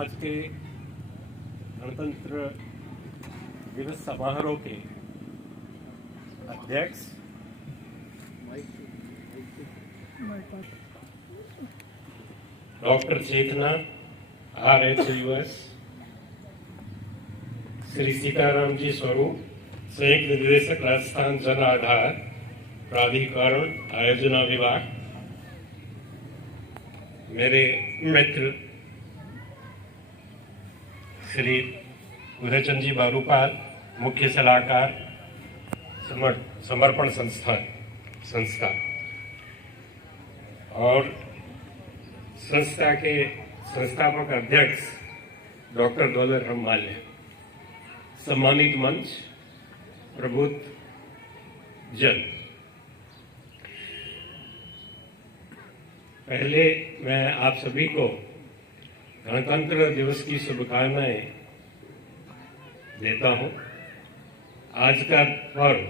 आज के गणतंत्र दिवस समारोह के अध्यक्ष डॉक्टर चेतना RHUS, श्री सीताराम जी स्वरूप, संयुक्त निदेशक राजस्थान जन आधार प्राधिकरण आयोजना विभाग, मेरे मित्र श्री उदयचंद जी बारूपाल, मुख्य सलाहकार समर्पण संस्था और संस्था के संस्थापक अध्यक्ष डॉक्टर दौलत राम माल्य, सम्मानित मंच, प्रबुद्ध जन, पहले मैं आप सभी को गणतंत्र दिवस की शुभकामनाएं देता हूं। आज का पर्व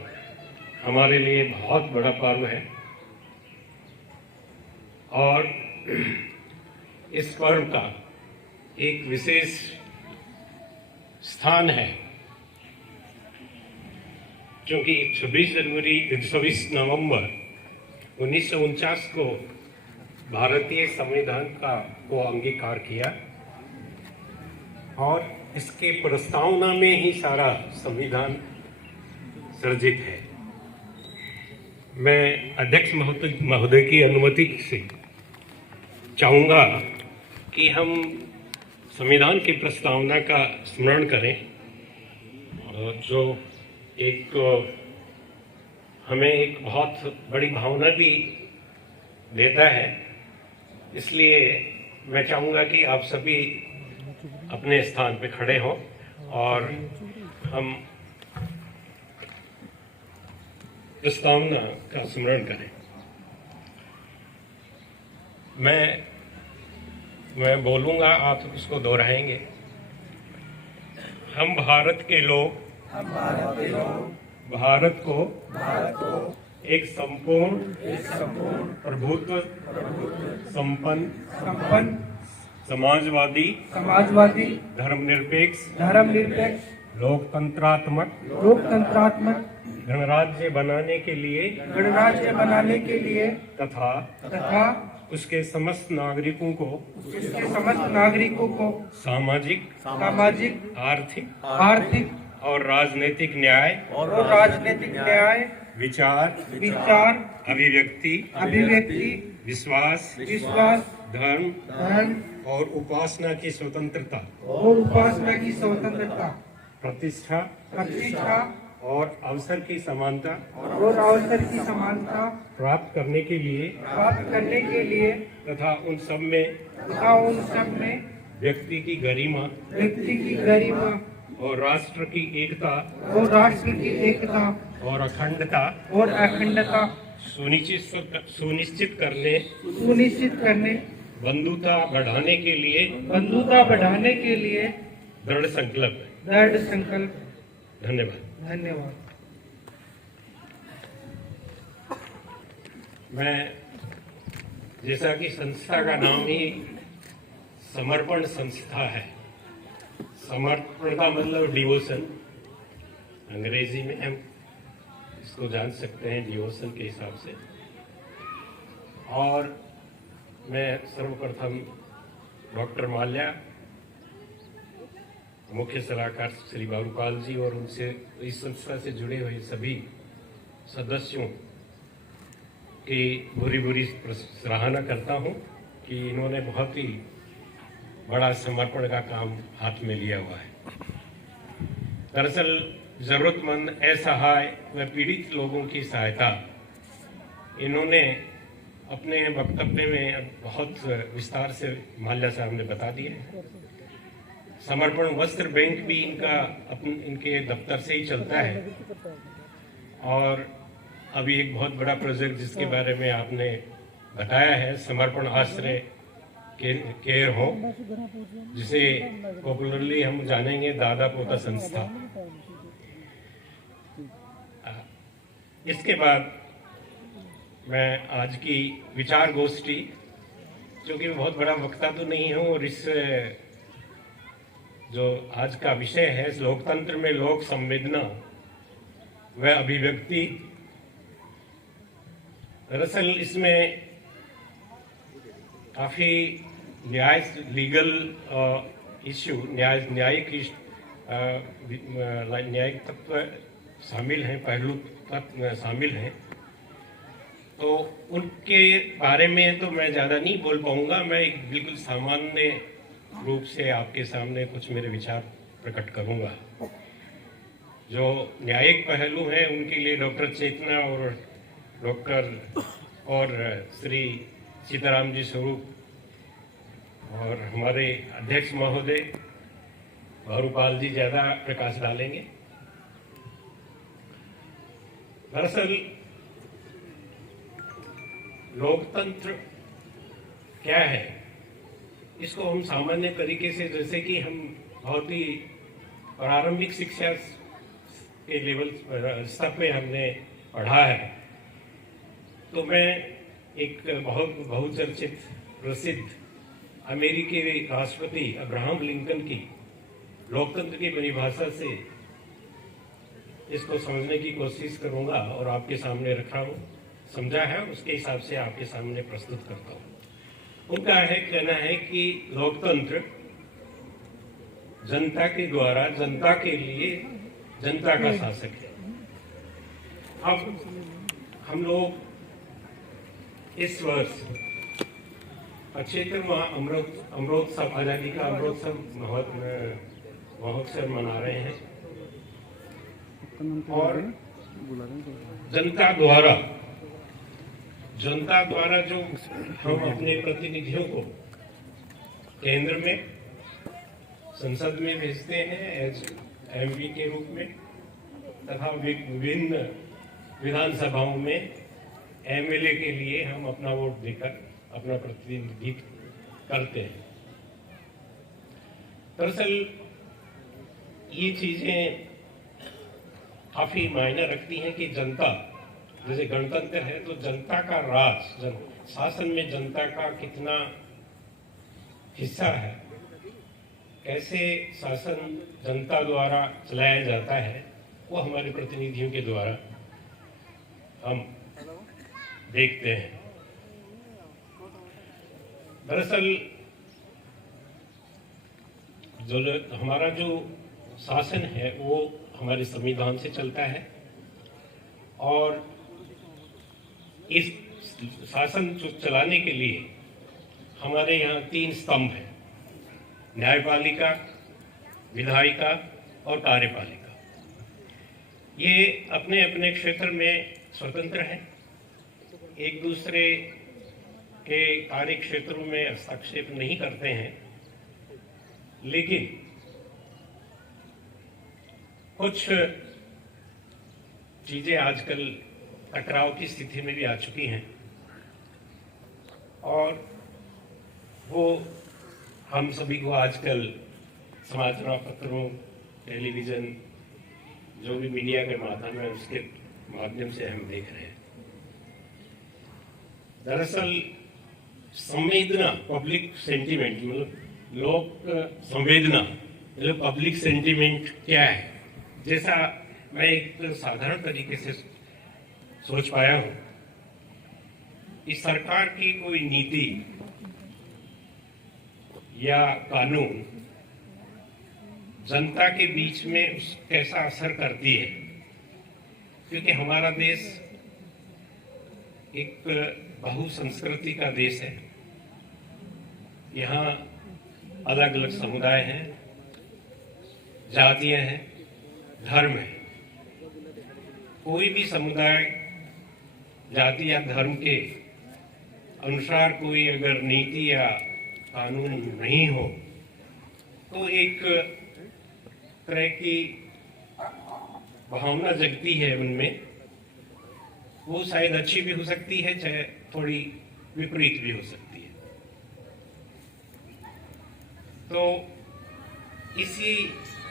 हमारे लिए बहुत बड़ा पर्व है और इस पर्व का एक विशेष स्थान है, क्योंकि 26 नवंबर 1949 को भारतीय संविधान को अंगीकार किया और इसके प्रस्तावना में ही सारा संविधान सर्जित है। मैं अध्यक्ष महोदय की अनुमति से चाहूंगा कि हम संविधान की प्रस्तावना का स्मरण करें, जो एक हमें एक बहुत बड़ी भावना भी देता है। इसलिए मैं चाहूंगा कि आप सभी अपने स्थान पे खड़े हों और हम प्रस्तावना का स्मरण करें। मैं बोलूंगा, आप उसको दोहराएंगे। हम भारत के लोग भारत को एक संपूर्ण प्रभुत्व संपन्न समाजवादी धर्मनिरपेक्ष लोकतंत्रात्मक गणराज्य बनाने के लिए तथा उसके समस्त नागरिकों को सामाजिक आर्थिक और राजनीतिक न्याय विचार अभिव्यक्ति विश्वास धर्म और उपासना की स्वतंत्रता प्रतिष्ठा और अवसर की समानता प्राप्त करने के लिए तथा उन सब में व्यक्ति की गरिमा और राष्ट्र की एकता और अखंडता सुनिश्चित करने बंधुता बढ़ाने के लिए दृढ़ संकल्प। धन्यवाद। मैं, जैसा कि संस्था का नाम ही समर्पण संस्था है, समर्पण का मतलब डिवोशन, अंग्रेजी में हम इसको जान सकते हैं डिवोशन के हिसाब से। और मैं सर्वप्रथम डॉक्टर माल्या, मुख्य सलाहकार श्री बारूपाल जी और उनसे इस संस्था से जुड़े हुए सभी सदस्यों की बुरी सराहना करता हूं कि इन्होंने बहुत ही बड़ा समर्पण का काम हाथ में लिया हुआ है। दरअसल जरूरतमंद, असहाय व पीड़ित लोगों की सहायता इन्होंने अपने वक्तव्य में बहुत विस्तार से माल्या साहब ने बता दिया। समर्पण वस्त्र बैंक भी इनके दफ्तर से ही चलता है और अभी एक बहुत बड़ा प्रोजेक्ट जिसके बारे में आपने बताया है, समर्पण आश्रय केयर होम, जिसे पॉपुलरली हम जानेंगे दादा पोता संस्था। इसके बाद मैं आज की विचार गोष्ठी, क्योंकि मैं बहुत बड़ा वक्ता तो नहीं हूँ और इस जो आज का विषय है, लोकतंत्र में लोक संवेदना व अभिव्यक्ति। दरअसल इसमें काफी लीगल इश्यू, न्यायिक तत्व शामिल हैं, पहलू तत्व शामिल हैं। तो उनके बारे में तो मैं ज़्यादा नहीं बोल पाऊंगा। मैं एक बिल्कुल सामान्य रूप से आपके सामने कुछ मेरे विचार प्रकट करूंगा। जो न्यायिक पहलू हैं उनके लिए डॉक्टर चेतना और श्री सीताराम जी स्वरूप और हमारे अध्यक्ष महोदय भारूपाल जी ज़्यादा प्रकाश डालेंगे। दरअसल लोकतंत्र क्या है, इसको हम सामान्य तरीके से, जैसे कि हम बहुत ही प्रारंभिक शिक्षा के लेवल स्तर पे हमने पढ़ा है, तो मैं एक बहुत बहुचर्चित प्रसिद्ध अमेरिकी राष्ट्रपति अब्राहम लिंकन की लोकतंत्र की परिभाषा से इसको समझने की कोशिश करूंगा और आपके सामने रखा हूं, समझा है, उसके हिसाब से आपके सामने प्रस्तुत करता हूं। उनका कहना है कि लोकतंत्र जनता के द्वारा जनता के लिए जनता का शासक है। अब हम लोग इस वर्ष 75वां अमृतसर आजादी का अमृतसर महोत्सव मना रहे हैं और जनता द्वारा जो हम अपने प्रतिनिधियों को केंद्र में संसद में भेजते हैं एज एमपी के रूप में, तथा विभिन्न विधानसभाओं में एमएलए के लिए हम अपना वोट देकर अपना प्रतिनिधित्व करते हैं। दरअसल ये चीजें काफी मायने रखती हैं कि जनता, जैसे गणतंत्र है तो जनता का राज, शासन में जनता का कितना हिस्सा है, कैसे शासन जनता द्वारा चलाया जाता है, वो हमारे प्रतिनिधियों के द्वारा हम देखते हैं। दरअसल हमारा जो शासन है वो हमारे संविधान से चलता है और इस शासन चलाने के लिए हमारे यहाँ 3 स्तंभ हैं, न्यायपालिका, विधायिका और कार्यपालिका। ये अपने अपने क्षेत्र में स्वतंत्र हैं, एक दूसरे के कार्य क्षेत्रों में हस्तक्षेप नहीं करते हैं, लेकिन कुछ चीजें आजकल टकराव की स्थिति में भी आ चुकी हैं और वो हम सभी को आजकल समाचार पत्रों, टेलीविजन, जो भी मीडिया के माध्यम है उसके माध्यम से हम देख रहे हैं। दरअसल संवेदना, पब्लिक सेंटिमेंट, मतलब लोक संवेदना, मतलब पब्लिक सेंटिमेंट क्या है, जैसा मैं एक साधारण तरीके से सोच पाया हूं कि सरकार की कोई नीति या कानून जनता के बीच में कैसा असर करती है, क्योंकि हमारा देश एक बहुसंस्कृति का देश है। यहाँ अलग अलग समुदाय हैं, जातियां हैं, धर्म है। कोई भी समुदाय, जाति या धर्म के अनुसार कोई अगर नीति या कानून नहीं हो तो एक तरह की भावना जगती है उनमें, वो शायद अच्छी भी हो सकती है, चाहे थोड़ी विपरीत भी हो सकती है। तो इसी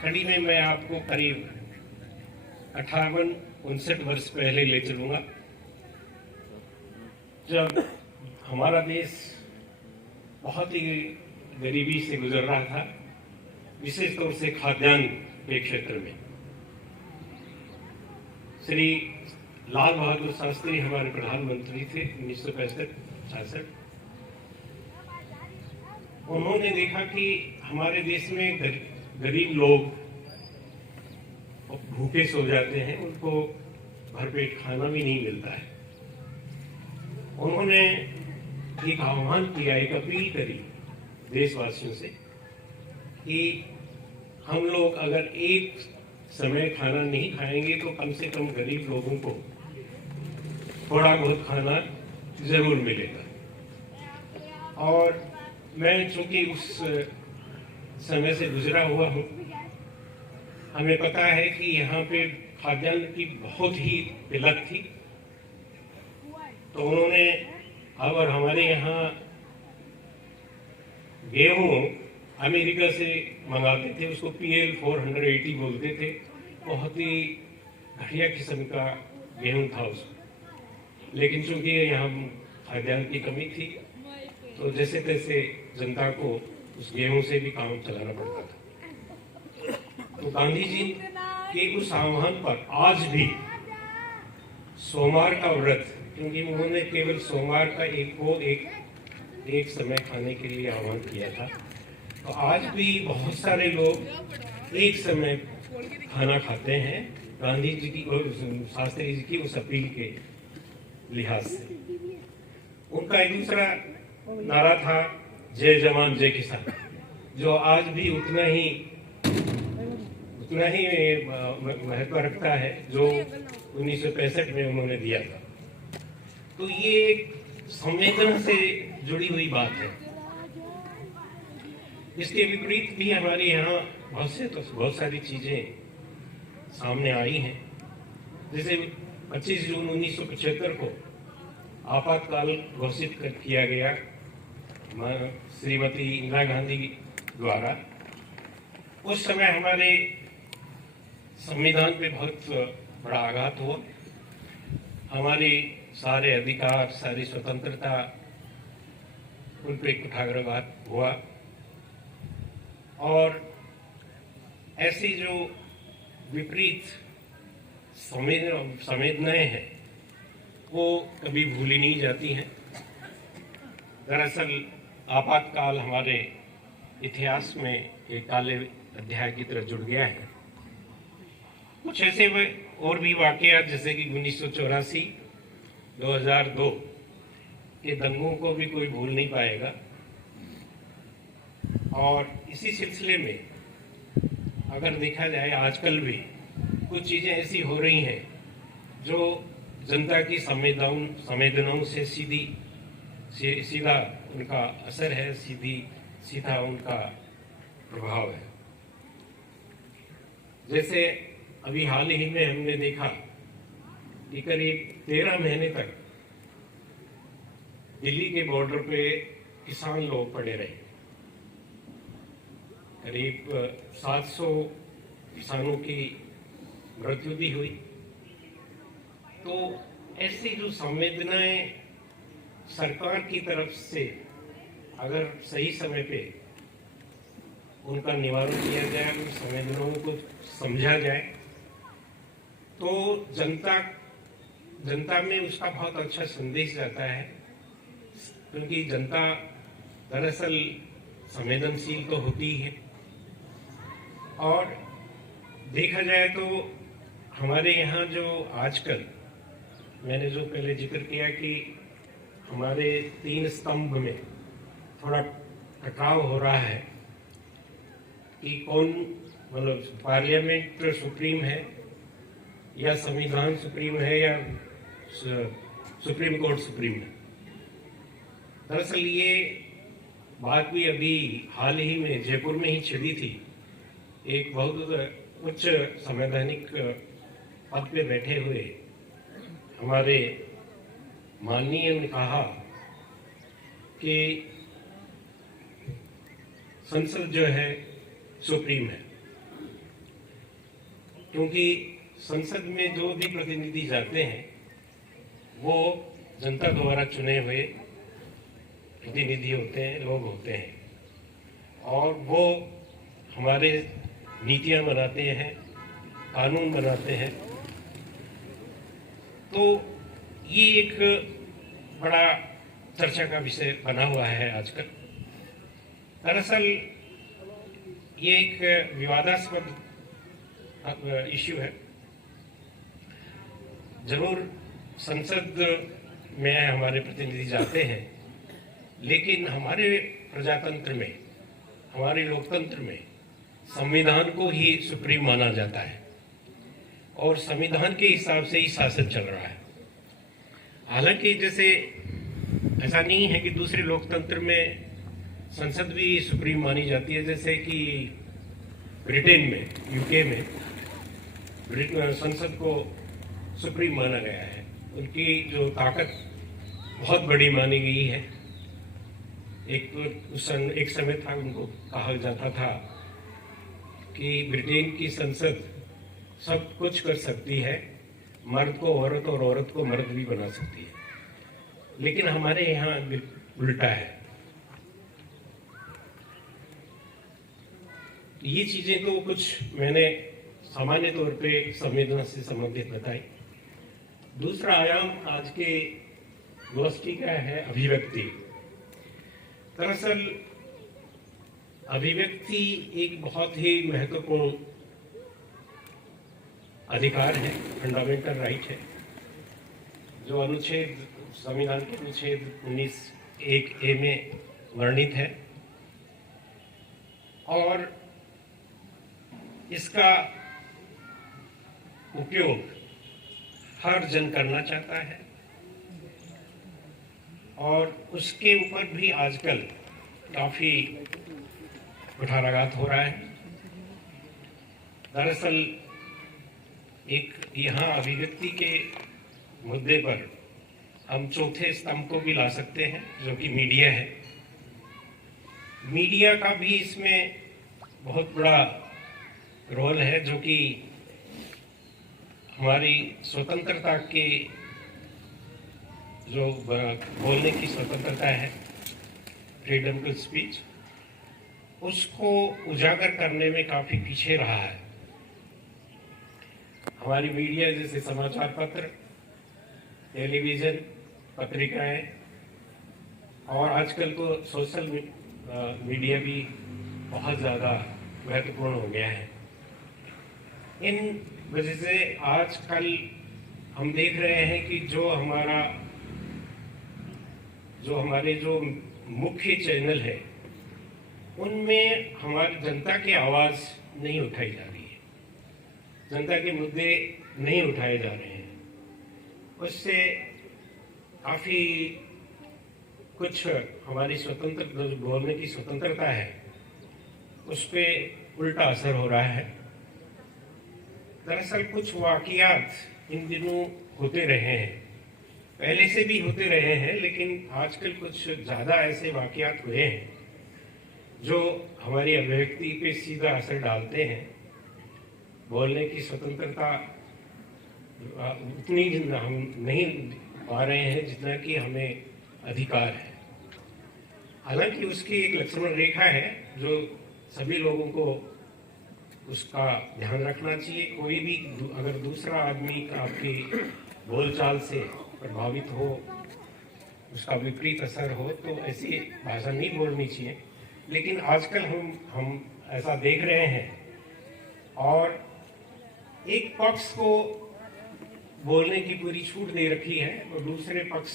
कड़ी में मैं आपको करीब 58-59 वर्ष पहले ले चलूंगा, जब हमारा देश बहुत ही गरीबी से गुजर रहा था विशेष तौर से खाद्यान्न के क्षेत्र में। श्री लाल बहादुर शास्त्री हमारे प्रधानमंत्री थे 1965-66। उन्होंने देखा कि हमारे देश में गरीब लोग भूखे सो जाते हैं, उनको भरपेट खाना भी नहीं मिलता है। उन्होंने एक आह्वान किया, एक अपील करी देशवासियों से कि हम लोग अगर एक समय खाना नहीं खाएंगे तो कम से कम गरीब लोगों को थोड़ा बहुत खाना जरूर मिलेगा। और मैं चूंकि उस समय से गुजरा हुआ हूँ, हमें पता है कि यहाँ पे खाद्यान्न की बहुत ही किल्लत थी। तो उन्होंने और हमारे यहाँ गेहूं अमेरिका से मंगाते थे, उसको PL 480 बोलते थे। बहुत ही घटिया किस्म का गेहूं था उसमें, लेकिन चूंकि यहाँ खाद्यान्न की कमी थी तो जैसे तैसे जनता को उस गेहूं से भी काम चलाना पड़ता था। तो गांधी जी के उस आह्वान पर आज भी सोमवार का व्रत, क्योंकि उन्होंने केवल सोमवार का एक समय खाने के लिए आह्वान किया था, तो आज भी बहुत सारे लोग एक समय खाना खाते हैं गांधी जी की और शास्त्री जी की उस अपील के लिहाज से। उनका एक दूसरा नारा था, जय जवान जय किसान, जो आज भी उतना ही महत्व रखता है जो 1965 में उन्होंने दिया था। तो ये एक संवेदना से जुड़ी हुई बात है। इसके विपरीत भी हमारे यहाँ बहुत सारी चीजें सामने आई हैं। जैसे 25 जून 1975 को आपातकाल घोषित किया गया श्रीमती इंदिरा गांधी द्वारा। उस समय हमारे संविधान पे बहुत बड़ा आघात हुआ। हमारी सारे अधिकार, सारी स्वतंत्रता उन पे कुठाग्रघात हुआ। और ऐसी जो विपरीत संवेदनाएं हैं वो कभी भूली नहीं जाती हैं। दरअसल आपातकाल हमारे इतिहास में एक काले अध्याय की तरह जुड़ गया है। कुछ ऐसे और भी वाकया जैसे कि 1984, 2002 के दंगों को भी कोई भूल नहीं पाएगा। और इसी सिलसिले में अगर देखा जाए आजकल भी कुछ चीजें ऐसी हो रही हैं जो जनता की संवेदनाओं से सीधा उनका असर है, सीधा उनका प्रभाव है। जैसे अभी हाल ही में हमने देखा कि करीब 13 महीने तक दिल्ली के बॉर्डर पे किसान लोग पड़े रहे। करीब 700 किसानों की मृत्यु भी हुई। तो ऐसी जो संवेदनाएं सरकार की तरफ से अगर सही समय पे उनका निवारण किया जाए, उन संवेदनाओं को समझा जाए, तो जनता में उसका बहुत अच्छा संदेश जाता है। क्योंकि जनता दरअसल संवेदनशील तो होती है। और देखा जाए तो हमारे यहाँ जो आजकल मैंने जो पहले जिक्र किया कि हमारे 3 स्तंभ में थोड़ा टकराव हो रहा है कि कौन मतलब पार्लियामेंट सुप्रीम है या संविधान सुप्रीम है या सुप्रीम कोर्ट सुप्रीम है। दरअसल ये बात भी अभी हाल ही में जयपुर में ही छिड़ी थी। एक बहुत उच्च संवैधानिक पद पे बैठे हुए हमारे माननीय ने कहा कि संसद जो है सुप्रीम है, क्योंकि संसद में जो भी प्रतिनिधि जाते हैं वो जनता द्वारा चुने हुए प्रतिनिधि होते हैं, लोग होते हैं। और वो हमारे नीतियां बनाते हैं, कानून बनाते हैं। तो ये एक बड़ा चर्चा का विषय बना हुआ है आजकल। दरअसल ये एक विवादास्पद इश्यू है। जरूर संसद में हमारे प्रतिनिधि जाते हैं, लेकिन हमारे प्रजातंत्र में, हमारे लोकतंत्र में संविधान को ही सुप्रीम माना जाता है और संविधान के हिसाब से ही शासन चल रहा है। हालांकि जैसे ऐसा नहीं है कि दूसरे लोकतंत्र में संसद भी सुप्रीम मानी जाती है, जैसे कि ब्रिटेन में, यूके में संसद को सुप्रीम माना गया है। उनकी जो ताकत बहुत बड़ी मानी गई है। एक समय था, उनको कहा जाता था कि ब्रिटेन की संसद सब कुछ कर सकती है, मर्द को औरत और औरत को मर्द भी बना सकती है। लेकिन हमारे यहाँ उल्टा है। ये चीजें तो कुछ मैंने सामान्य तौर पे संवेदना से संबंधित बताई। दूसरा आयाम आज के गोष्ठी का है अभिव्यक्ति। दरअसल अभिव्यक्ति एक बहुत ही महत्वपूर्ण अधिकार है, फंडामेंटल राइट है, जो अनुच्छेद संविधान के अनुच्छेद 19(1)(a) में वर्णित है। और इसका उपयोग हर जन करना चाहता है और उसके ऊपर भी आजकल काफी कुठाराघात हो रहा है। दरअसल एक यहाँ अभिव्यक्ति के मुद्दे पर हम चौथे स्तंभ को भी ला सकते हैं, जो कि मीडिया है। मीडिया का भी इसमें बहुत बड़ा रोल है, जो कि हमारी स्वतंत्रता के, जो बोलने की स्वतंत्रता है, फ्रीडम टू स्पीच, उसको उजागर करने में काफी पीछे रहा है। हमारी मीडिया जैसे समाचार पत्र, टेलीविजन, पत्रिकाएं और आजकल तो सोशल मीडिया भी बहुत ज्यादा महत्वपूर्ण हो गया है। इन वजह से आजकल हम देख रहे हैं कि जो हमारे जो मुख्य चैनल है, उनमें हमारी जनता की आवाज नहीं उठाई जा रही है, जनता के मुद्दे नहीं उठाए जा रहे हैं। उससे काफी कुछ हमारी स्वतंत्र बोलने की स्वतंत्रता है, उस पर उल्टा असर हो रहा है। दरअसल कुछ वाकयात इन दिनों होते रहे हैं, पहले से भी होते रहे हैं, लेकिन आजकल कुछ ज्यादा ऐसे वाकयात हुए हैं जो हमारी अभिव्यक्ति पे सीधा असर डालते हैं। बोलने की स्वतंत्रता उतनी हम नहीं पा रहे हैं जितना कि हमें अधिकार है। हालांकि उसकी एक लक्ष्मण रेखा है जो सभी लोगों को उसका ध्यान रखना चाहिए। कोई भी अगर दूसरा आदमी आपकी बोलचाल से प्रभावित हो, उसका विपरीत असर हो, तो ऐसी भाषा नहीं बोलनी चाहिए। लेकिन आजकल हम ऐसा देख रहे हैं और एक पक्ष को बोलने की पूरी छूट दे रखी है और दूसरे पक्ष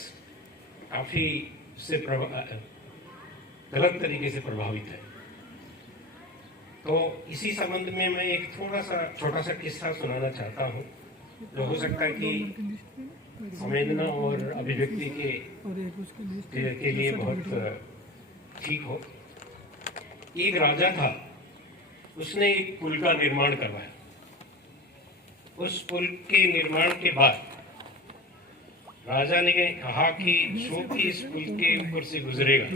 काफी से गलत तरीके से प्रभावित है। तो इसी संबंध में मैं एक छोटा सा किस्सा सुनाना चाहता हूँ, जो हो सकता है कि संवेदना और अभिव्यक्ति के लिए बहुत ठीक हो। एक राजा था, उसने एक पुल का निर्माण करवाया। उस पुल के निर्माण के बाद राजा ने कहा कि जो भी इस पुल के ऊपर से गुजरेगा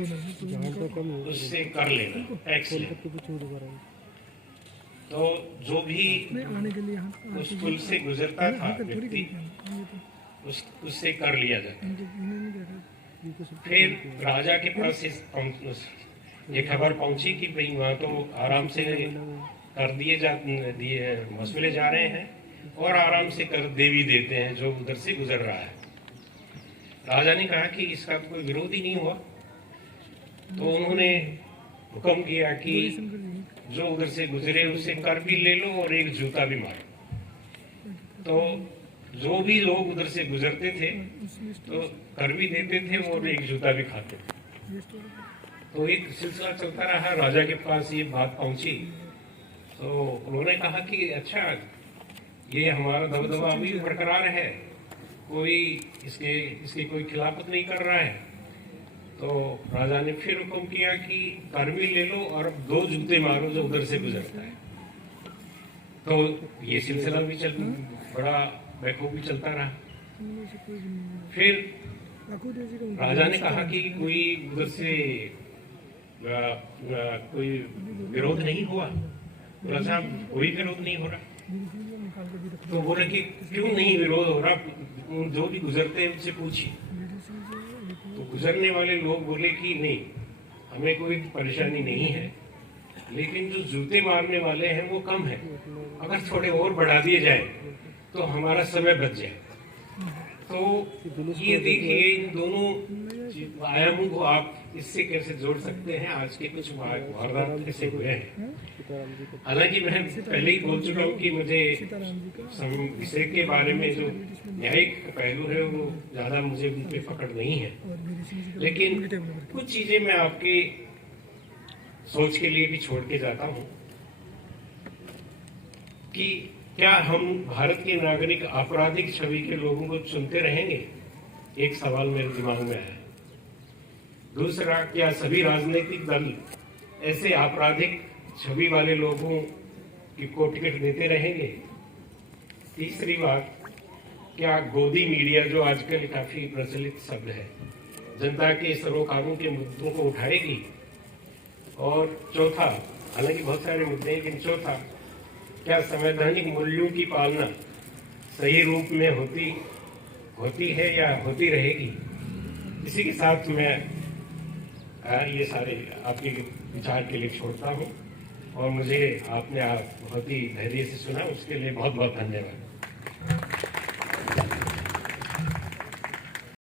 उससे कर लेना, टैक्स लेना। तो जो भी उस पुल से गुजरता था व्यक्ति, उससे कर लिया जाता। फिर राजा के पास ये खबर पहुंची कि भाई वहाँ तो आराम से कर दिए वसूले जा रहे हैं और आराम से कर दे भी देते हैं जो उधर से गुजर रहा है। राजा ने कहा कि इसका तो कोई विरोध ही नहीं हुआ, तो उन्होंने हुक्म किया कि जो उधर से गुजरे उससे कर भी ले लो और एक जूता भी मारो। तो जो भी लोग उधर से गुजरते थे तो कर भी देते थे और एक जूता भी खाते थे। तो एक सिलसिला चलता रहा, राजा के पास ये बात पहुंची तो उन्होंने कहा कि अच्छा, ये हमारा दबदबा अभी भी बरकरार है, कोई इसकी कोई खिलाफत नहीं कर रहा है। तो राजा ने फिर हुक्म किया कि कर भी ले लो और 2 जूते मारो जो उधर से गुजरता है। तो ये सिलसिला भी बड़ा बखूबी चलता रहा। फिर राजा ने कहा कि कोई उधर से कोई विरोध नहीं हुआ। बोला साहब कोई विरोध नहीं हो रहा। तो बोले कि क्यों नहीं विरोध हो रहा, जो भी गुजरते हैं उनसे पूछिए। तो गुजरने वाले लोग बोले कि नहीं, हमें कोई परेशानी नहीं है, लेकिन जो जूते मारने वाले हैं वो कम है, अगर थोड़े और बढ़ा दिए जाए तो हमारा समय बच जाए। तो ये देखिए, इन दोनों आयामों को आप इससे कैसे जोड़ सकते हैं। आज के कुछ वारदात कैसे हुए हैं। हालांकि मैं पहले ही बोल चुका हूँ कि मुझे विषय के बारे में जो न्यायिक पहलू है वो ज्यादा मुझे उन पे पकड़ नहीं है, लेकिन कुछ चीजें मैं आपके सोच के लिए भी छोड़ के जाता हूँ कि क्या हम भारत के नागरिक आपराधिक छवि के लोगों को चुनते रहेंगे? एक सवाल मेरे दिमाग में आया। दूसरा, क्या सभी राजनीतिक दल ऐसे आपराधिक छवि वाले लोगों को टिकट देते रहेंगे? तीसरी बात, क्या गोदी मीडिया, जो आजकल काफी प्रचलित शब्द है, जनता के सरोकारों के मुद्दों को उठाएगी? और चौथा, हालांकि बहुत सारे मुद्दे हैं, लेकिन चौथा, क्या संवैधानिक मूल्यों की पालना सही रूप में होती है या होती रहेगी? इसी के साथ मैं ये सारे आपके विचार के लिए छोड़ता हूँ और मुझे आपने बहुत ही धैर्य से सुना, उसके लिए बहुत बहुत धन्यवाद।